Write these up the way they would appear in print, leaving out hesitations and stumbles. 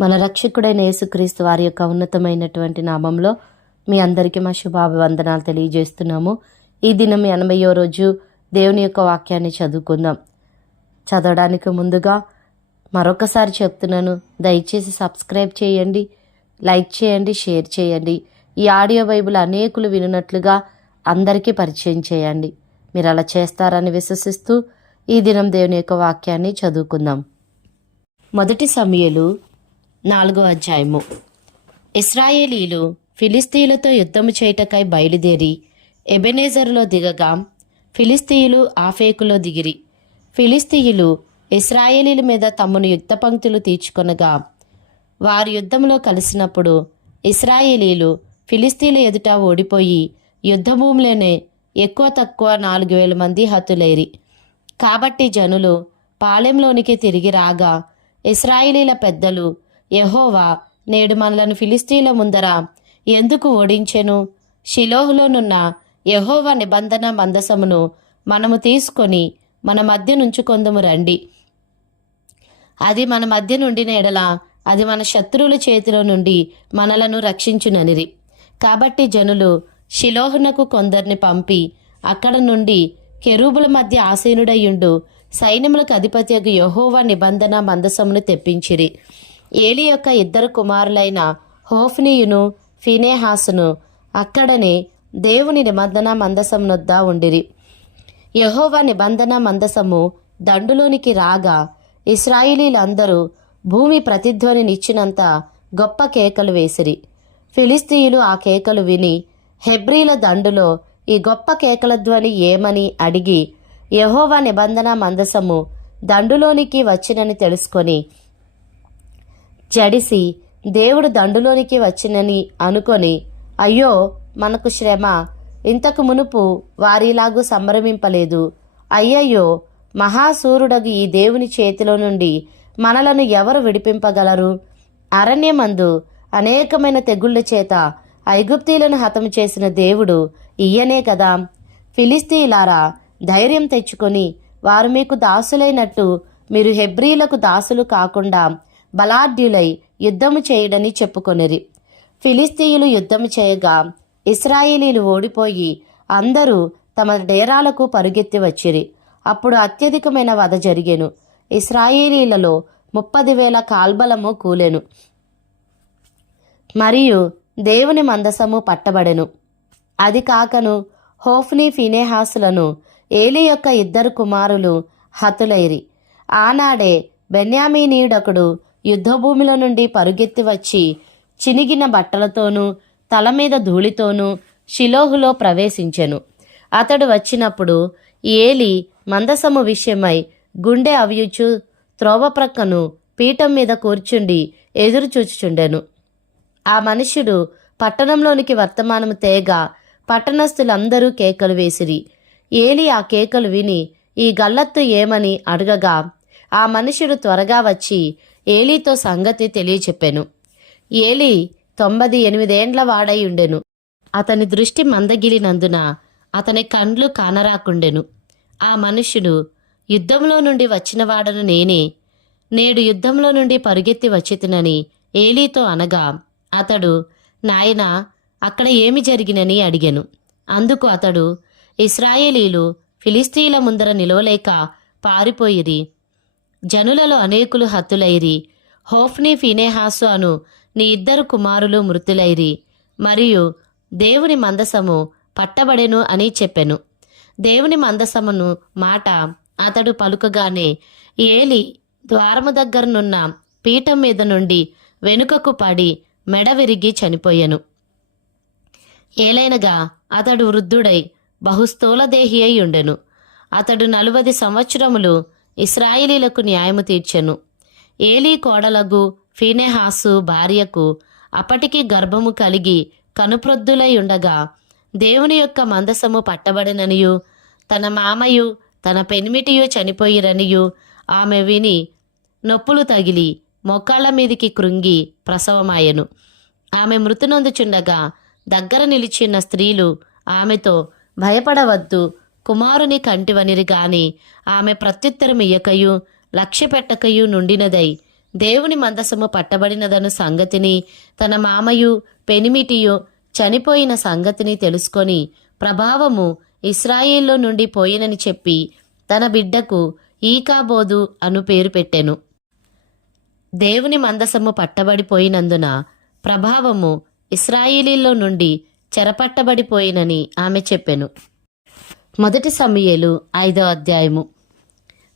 మన రక్షకుడైన యేసుక్రీస్తు వారి యొక్క ఉన్నతమైనటువంటి నామంలో మీ అందరికీ మా శుభాభివందనాలు తెలియజేస్తున్నాము. ఈ దినం 80వ రోజు దేవుని యొక్క వాక్యాన్ని చదువుకుందాం. చదవడానికి ముందుగా మరొకసారి చెప్తున్నాను, దయచేసి సబ్స్క్రైబ్ చేయండి, లైక్ చేయండి, షేర్ చేయండి. ఈ ఆడియో బైబిల్ అనేకులు వినున్నట్లుగా అందరికీ పరిచయం చేయండి. మీరు అలా చేస్తారని విశ్వసిస్తూ ఈ దినం దేవుని యొక్క వాక్యాన్ని చదువుకుందాం. మొదటి సమూయేలు 4వ అధ్యాయము. ఇశ్రాయేలీలు ఫిలిస్తీయులతో యుద్ధము చేయుటకై బయలుదేరి ఎబెనేజరులో దిగగా ఫిలిస్తీయులు ఆఫేకులో దిగిరి. ఫిలిస్తీయులు ఇశ్రాయేలీల మీద తమను యుద్ధ పంక్తులు తీర్చుకొనగా వారు యుద్ధంలో కలిసినప్పుడు ఇశ్రాయేలీలు ఫిలిస్తీయుల ఎదుట ఓడిపోయి యుద్ధభూమిలోనే ఎక్కువ తక్కువ 4,000 మంది హతులైరి. కాబట్టి జనులు పాళెంలోనికి తిరిగి రాగా ఇశ్రాయేలీల పెద్దలు, యెహోవా నేడు మనలను ఫిలిస్తీయుల ముందర ఎందుకు ఓడించెను? షిలోహులోనున్న యెహోవా నిబంధన మందసమును మనము తీసుకొని మన మధ్య నుంచుకొందుము రండి. అది మన మధ్య నుండిన ఎడల అది మన శత్రువుల చేతిలో నుండి మనలను రక్షించుననిరి. కాబట్టి జనులు షిలోహునకు కొందరిని పంపి అక్కడ నుండి కెరూబుల మధ్య ఆసీనుడయ్యుండు సైన్యములకు అధిపతియగు యెహోవా నిబంధన మందసమును తెప్పించిరి. ఏలీ యొక్క 2 కుమారులైన హోఫ్నీయును ఫీనేహాసును అక్కడనే దేవుని నిబంధన మందసమునొద్ద ఉండిరి. యెహోవా నిబంధన మందసము దండులోనికి రాగా ఇశ్రాయేలీలందరూ భూమి ప్రతిధ్వనినిచ్చినంత గొప్ప కేకలు వేసిరి. ఫిలిస్తీయులు ఆ కేకలు విని హెబ్రీల దండులో ఈ గొప్ప కేకల ధ్వని ఏమని అడిగి యెహోవా నిబంధన మందసము దండులోనికి వచ్చినని తెలుసుకొని జడిసి దేవుడు దండులోనికి వచ్చినని అనుకొని, అయ్యో మనకు శ్రమ, ఇంతకు మునుపు వారిలాగూ సంభ్రమింపలేదు. అయ్యయ్యో మహాసూరుడగు ఈ దేవుని చేతిలో నుండి మనలను ఎవరు విడిపింపగలరు? అరణ్యమందు అనేకమైన తెగుళ్ల చేత ఐగుప్తీయులను హతము చేసిన దేవుడు ఈయనే కదా. ఫిలిస్తీయులారా, ధైర్యం తెచ్చుకొని వారు మీకు దాసులైనట్టు మీరు హెబ్రీలకు దాసులు కాకుండా బలాఢ్యులై యుద్ధము చేయడని చెప్పుకొనిరి. ఫిలిస్తీయులు యుద్ధము చేయగా ఇశ్రాయేలీలు ఓడిపోయి అందరూ తమ డేరాలకు పరుగెత్తి వచ్చిరి. అప్పుడు అత్యధికమైన వధ జరిగెను. ఇశ్రాయేలీలలో 30,000 కాల్బలము కూలెను. మరియు దేవుని మందసము పట్టబడెను. అది కాకను హోఫ్నీ ఫీనేహాసులను ఏలీ యొక్క 2 కుమారులు హతులైరి. ఆనాడే బెన్యామీనీయుడొకడు యుద్ధభూమిలో నుండి పరుగెత్తి వచ్చి చినిగిన బట్టలతోనూ తల మీద ధూళితోనూ షిలోహులో ప్రవేశించెను. అతడు వచ్చినప్పుడు ఏలీ మందసము విషయమై గుండె అవియుచు త్రోవ ప్రక్కను పీఠం మీద కూర్చుండి ఎదురుచూచుచుండెను. ఆ మనుష్యుడు పట్టణంలోనికి వర్తమానము తేగా పట్టణస్థులందరూ కేకలు వేసిరి. ఏలీ ఆ కేకలు విని ఈ గల్లత్తు ఏమని అడగగా ఆ మనుషుడు త్వరగా వచ్చి ఏలీతో సంగతి తెలియచెప్పెను. ఏలీ 98 ఏండ్ల వాడై ఉండెను. అతని దృష్టి మందగిలినందున అతని కండ్లు కానరాకుండెను. ఆ మనుష్యుడు, యుద్ధంలో నుండి వచ్చినవాడను నేనే, నేడు యుద్ధంలో నుండి పరుగెత్తి వచ్చితినని ఏలీతో అనగా అతడు, నాయనా, అక్కడ ఏమి జరిగినని అడిగెను. అందుకు అతడు, ఇశ్రాయేలీలు ఫిలిస్తీయుల ముందర నిలవలేక పారిపోయిరి. జనులలో అనేకులు హతులైరి. హోఫ్నీ ఫీనేహాసు అను నీ 2 కుమారులు మృతులైరి. మరియు దేవుని మందసము పట్టబడెను అని చెప్పెను. దేవుని మందసమును మాట అతడు పలుకగానే ఏలీ ద్వారము దగ్గరనున్న పీఠం మీద నుండి వెనుకకు పడి మెడ విరిగి చనిపోయెను. ఏలైనగా అతడు వృద్ధుడై బహుస్థూలదేహి అయి ఉండెను. అతడు 40 సంవత్సరములు ఇశ్రాయేలీలకు న్యాయము తీర్చెను. ఏలీ కోడలగు ఫీనేహాసు భార్యకు అప్పటికి గర్భము కలిగి కనుప్రొద్దులై ఉండగా దేవుని యొక్క మందసము పట్టబడిననియు తన మామయు తన పెనిమిటియు చనిపోయిరనియు ఆమె విని నొప్పులు తగిలి మోకాళ్ళ మీదికి కృంగి ప్రసవమాయెను. ఆమె మృతునొందుచుండగా దగ్గర నిలిచిన స్త్రీలు ఆమెతో, భయపడవద్దు, కుమారుని కంటివనిరి గాని ఆమె ప్రత్యుత్తరమియ్యకయు లక్ష్యపెట్టకయు నుండినదై దేవుని మందసము పట్టబడినదను సంగతిని, తన మామయు పెనిమిటియు చనిపోయిన సంగతిని తెలుసుకొని ప్రభావము ఇశ్రాయేల్లో నుండి పోయినని చెప్పి తన బిడ్డకు ఈకాబోదు అను పేరు పెట్టెను. దేవుని మందసము పట్టబడిపోయినందున ప్రభావము ఇశ్రాయేలీల్లో నుండి చెరపట్టబడిపోయినని ఆమె చెప్పెను. 1 సమూయేలు 5వ అధ్యాయము.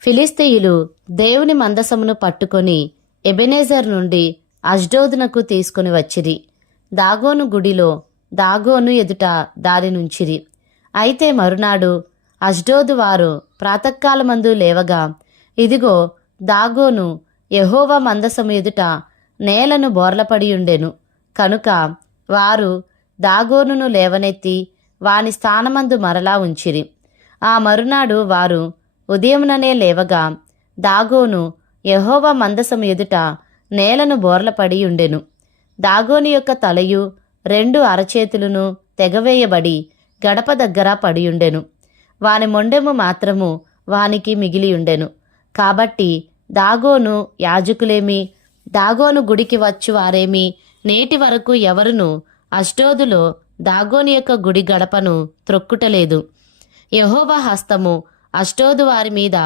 ఫిలిస్తీయులు దేవుని మందసమును పట్టుకొని ఎబెనేజర్ నుండి అష్డోదునకు తీసుకుని వచ్చిరి. దాగోను గుడిలో దాగోను ఎదుట దారినుంచిరి. అయితే మరునాడు అష్డోదు వారు ప్రాతకాలమందు లేవగా, ఇదిగో దాగోను యెహోవా మందసము ఎదుట నేలను బోర్లపడియుండెను. కనుక వారు దాగోనును లేవనెత్తి వాని స్థానమందు మరలా ఉంచిరి. ఆ మరునాడు వారు ఉదయముననే లేవగా దాగోను యెహోవా మందసము ఎదుట నేలను బోర్లపడి ఉండెను. దాగోను యొక్క తలయు 2 అరచేతులను తెగవేయబడి గడప దగ్గర పడియుండెను. వాని మొండెము మాత్రము వానికి మిగిలియుండెను. కాబట్టి దాగోను యాజకులేమి, దాగోను గుడికి వచ్చు వారేమి నేటి వరకు ఎవరును అష్డోదులో దాగోను యొక్క గుడి గడపను త్రొక్కుటలేదు. యెహోవా హస్తము అష్డోదు వారి మీద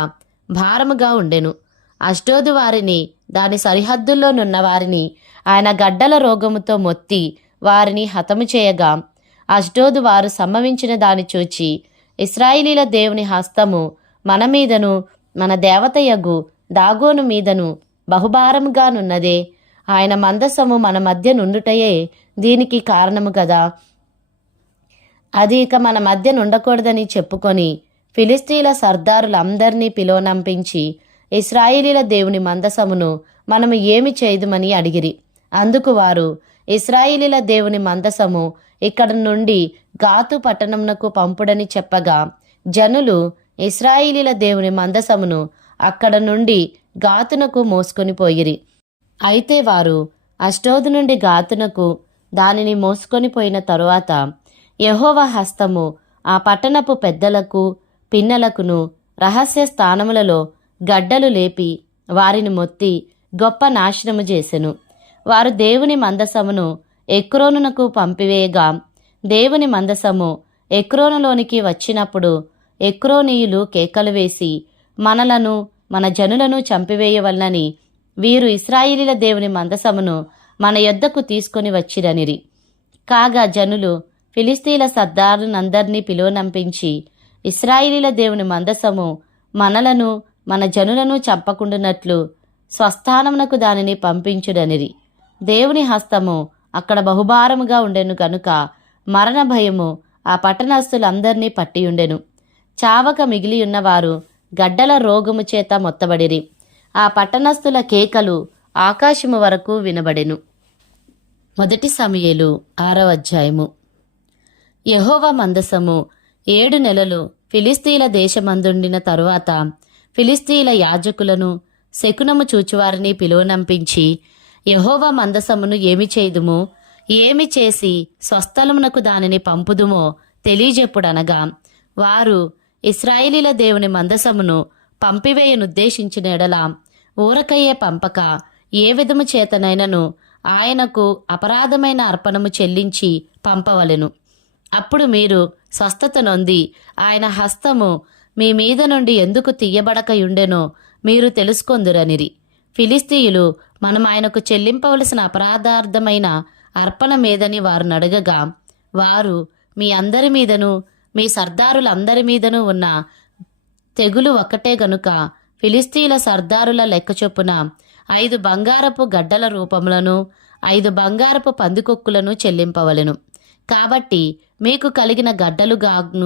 భారముగా ఉండెను. అష్డోదు వారిని, దాని సరిహద్దుల్లోనున్న వారిని ఆయన గడ్డల రోగముతో మొత్తి వారిని హతము చేయగా, అష్డోదు వారు సంభవించిన దాని చూచి, ఇశ్రాయేలీల దేవుని హస్తము మన మీదను మన దేవతయగు దాగోను మీదను బహుభారముగానున్నదే, ఆయన మందసము మన మధ్య నుండుటయే దీనికి కారణము కదా, అది ఇక మన మధ్య నుండకూడదని చెప్పుకొని ఫిలిస్తీన్ల సర్దారులందరినీ పిలువనంపించి, ఇశ్రాయేలీల దేవుని మందసమును మనము ఏమి చేయుదుమని అడిగిరి. అందుకు వారు, ఇశ్రాయేలీల దేవుని మందసము ఇక్కడ నుండి గాతు పట్టణమునకు పంపుడని చెప్పగా, జనులు ఇశ్రాయేలీల దేవుని మందసమును అక్కడ నుండి గాతునకు మోసుకొని పోయిరి. అయితే వారు అష్డోదు నుండి గాతునకు దానిని మోసుకొని పోయిన తరువాత యెహోవా హస్తము ఆ పట్టణపు పెద్దలకు పిన్నలకును రహస్య స్థానములలో గడ్డలు లేపి వారిని మొత్తి గొప్ప నాశనము చేసెను. వారు దేవుని మందసమును ఎక్రోనునకు పంపివేయగా, దేవుని మందసము ఎక్రోనులోనికి వచ్చినప్పుడు ఎక్రోనీయులు కేకలు వేసి, మనలను మన జనులను చంపివేయవలనని వీరు ఇశ్రాయేలీల దేవుని మందసమును మన యొద్దకు తీసుకొని వచ్చిరనిరి. కాగా జనులు ఫిలిస్తీన్ల సర్దారునందరినీ పిలువనంపించి, ఇశ్రాయేలీల దేవుని మందసము మనలను మన జనులను చంపకుండునట్లు స్వస్థానమునకు దానిని పంపించుడనిరి. దేవుని హస్తము అక్కడ బహుభారముగా ఉండెను కనుక మరణ భయము ఆ పట్టణస్థులందరినీ పట్టియుండెను. చావక మిగిలియున్నవారు గడ్డల రోగము చేత మొత్తబడిరి. ఆ పట్టణస్థుల కేకలు ఆకాశము వరకు వినబడెను. 1 సమూయేలు 6వ అధ్యాయము. యెహోవా మందసము 7 నెలలు ఫిలిస్తీన్ల దేశమందుండిన తరువాత ఫిలిస్తీన్ల యాజకులను శకునము చూచువారిని పిలువనంపించి, యెహోవా మందసమును ఏమి చేయుదుము, ఏమి చేసి స్వస్థలమునకు దానిని పంపుదుమో తెలియజెప్పుడనగా, వారు ఇశ్రాయేలీల దేవుని మందసమును పంపివేయనుద్దేశించిన ఎడల ఊరకయ్యే పంపక ఏ విధము చేతనైనను ఆయనకు అపరాధమైన అర్పణము చెల్లించి పంపవలెను. అప్పుడు మీరు స్వస్థత నొంది ఆయన హస్తము మీ మీద నుండి ఎందుకు తీయబడకయుండెనో మీరు తెలుసుకొందురనిరి. ఫిలిస్తీయులు, మనం ఆయనకు చెల్లింపవలసిన అపరాధార్థమైన అర్పణ మీదని వారు నడగగా, వారు మీ అందరి మీదను మీ సర్దారులందరి మీదను ఉన్న తెగులు ఒక్కటే గనుక ఫిలిస్తీన్ల సర్దారుల లెక్క చొప్పున 5 బంగారపు గడ్డల రూపములను 5 బంగారపు పందికొక్కులను చెల్లింపవలెను. కాబట్టి మీకు కలిగిన గడ్డలుగాను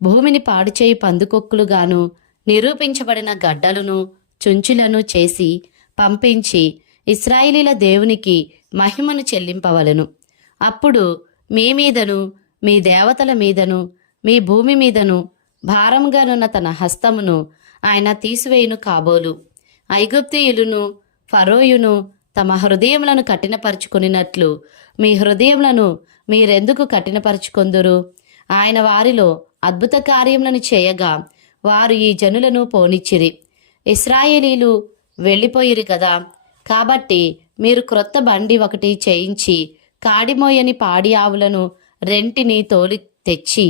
భూమిని పాడుచేయి పందుకొక్కులుగాను నిరూపించబడిన గడ్డలను చుంచులను చేసి పంపించి ఇశ్రాయేలీల దేవునికి మహిమను చెల్లింపవలెను. అప్పుడు మీ మీదను మీ దేవతల మీదను మీ భూమి మీదను భారంగానున్న తన హస్తమును ఆయన తీసివేయును కాబోలు. ఐగుప్తీయులను ఫరోయును తమ హృదయములను కఠినపరుచుకొనినట్లు మీ హృదయములను మీరెందుకు కఠినపరుచుకొందురు? ఆయన వారిలో అద్భుత కార్యములను చేయగా వారు ఈ జనులను పోనిచ్చిరి. ఇశ్రాయేలీలు వెళ్ళిపోయిరి కదా, కాబట్టి మీరు క్రొత్త బండి ఒకటి చేయించి కాడిమోయని పాడి ఆవులను రెంటిని తోలి తెచ్చి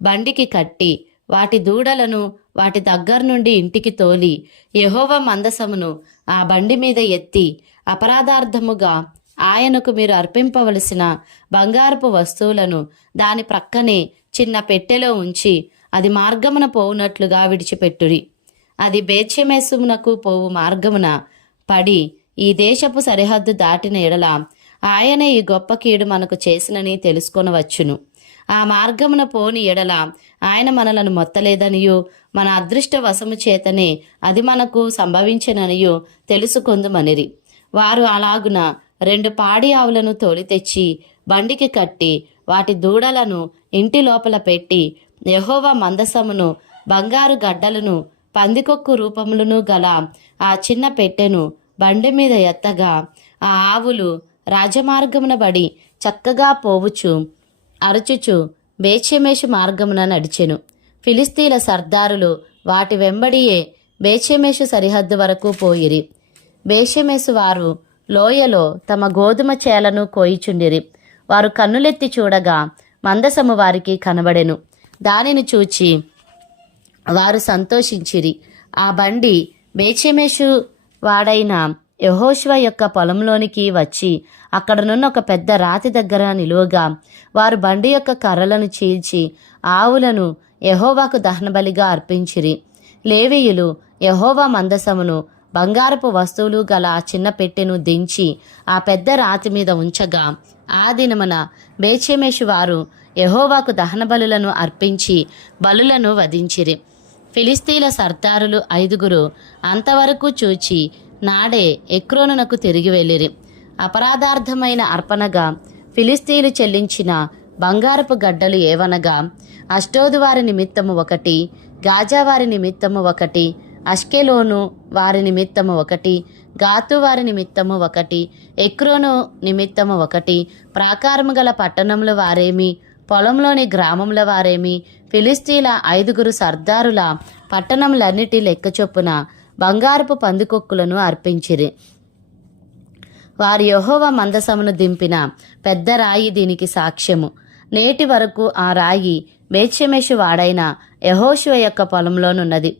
బండికి కట్టి వాటి దూడలను వాటి దగ్గర నుండి ఇంటికి తోలి యెహోవా మందసమును ఆ బండి మీద ఎత్తి అపరాధార్థముగా ఆయనకు మీరు అర్పింపవలసిన బంగారపు వస్తువులను దాని ప్రక్కనే చిన్న పెట్టెలో ఉంచి అది మార్గమున పోవునట్లుగా విడిచిపెట్టురి. అది బేత్షెమెషునకు పోవు మార్గమున పడి ఈ దేశపు సరిహద్దు దాటిన ఎడల ఆయన ఈ గొప్ప కీడు మనకు చేసినని తెలుసుకొనవచ్చును. ఆ మార్గమున పోని ఎడల ఆయన మనలను మొత్తలేదనియు మన అదృష్ట వశము చేతనే అది మనకు సంభవించననియు తెలుసుకొందుమనిరి. వారు అలాగున 2 పాడి ఆవులను తోలి తెచ్చి బండికి కట్టి వాటి దూడలను ఇంటి లోపల పెట్టి యెహోవా మందసమును బంగారు గడ్డలను పందికొక్కు రూపములను గల ఆ చిన్న పెట్టెను బండి మీద ఎత్తగా ఆ ఆవులు రాజమార్గమున బడి చక్కగా పోవుచు అరచుచు బేత్షెమెషు మార్గమున నడిచెను. ఫిలిస్తీన్ల సర్దారులు వాటి వెంబడియే బేత్షెమెషు సరిహద్దు వరకు పోయిరి. బేత్షెమెషు వారు లోయలో తమ గోధుమ చేలను కోయిచుండిరి. వారు కన్నులెత్తి చూడగా మందసము వారికి కనబడెను. దానిని చూచి వారు సంతోషించిరి. ఆ బండి బేత్షెమెషు వాడైన యెహోషువ యొక్క పొలంలోనికి వచ్చి అక్కడనున్న ఒక పెద్ద రాతి దగ్గర నిలువగా వారు బండి యొక్క కర్రలను చీల్చి ఆవులను యెహోవాకు దహనబలిగా అర్పించిరి. లేవీయులు యెహోవా మందసమును బంగారపు వస్తువులు గల ఆ చిన్న పెట్టెను దించి ఆ పెద్ద రాతి మీద ఉంచగా ఆ దినమున బేత్షెమెషు వారు యెహోవాకు దహన బలులను అర్పించి బలులను వధించిరి. ఫిలిస్తీన్ల సర్దారులు 5 అంతవరకు చూచి నాడే ఎక్రోనునకు తిరిగి వెళ్ళిరి. అపరాధార్థమైన అర్పణగా ఫిలిస్తీన్లు చెల్లించిన బంగారపు గడ్డలు ఏవనగా అష్డోదు వారి నిమిత్తము 1, గాజా వారి నిమిత్తము 1, అష్కెలోను వారి నిమిత్తము 1, గాతు వారి నిమిత్తము 1, ఎక్రోను నిమిత్తము 1, ప్రాకారము గల పట్టణముల వారేమి పొలంలోని గ్రామముల వారేమి ఫిలిస్తీన్ల 5 సర్దారుల పట్టణములన్నిటి లెక్క చొప్పున బంగారపు పందికొక్కులను అర్పించిరి. వారి యెహోవా మందసమును దింపిన పెద్ద రాయి దీనికి సాక్ష్యము. నేటి వరకు ఆ రాయి బేత్షెమెషు వాడైన యెహోషువ యొక్క పొలంలోనున్నది.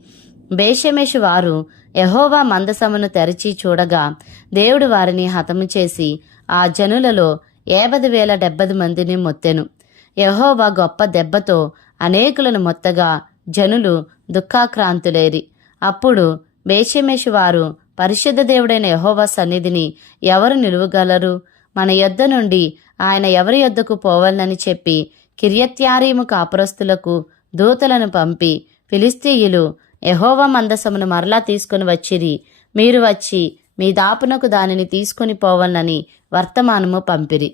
బేత్షెమెషు వారు యెహోవా మందసమును తెరచి చూడగా దేవుడు వారిని హతము చేసి ఆ జనులలో 50,070 మందిని మొత్తెను. యెహోవా గొప్ప దెబ్బతో అనేకులను మొత్తగా జనులు దుఃఖాక్రాంతులేరి. అప్పుడు బేత్షెమెషు వారు పరిశుద్ధ దేవుడైన యెహోవా సన్నిధిని ఎవరు నిలువగలరు? మన యొద్ద నుండి ఆయన ఎవరి యొద్దకు పోవాలని చెప్పి కిర్యత్యారీము కాపురస్తులకు దూతలను పంపి ఫిలిస్తీయులు యెహోవా మందసమును మరలా తీసుకుని వచ్చిరి. మీరు వచ్చి మీ దాపునకు దానిని తీసుకుని పోవాలని వర్తమానము పంపిరి.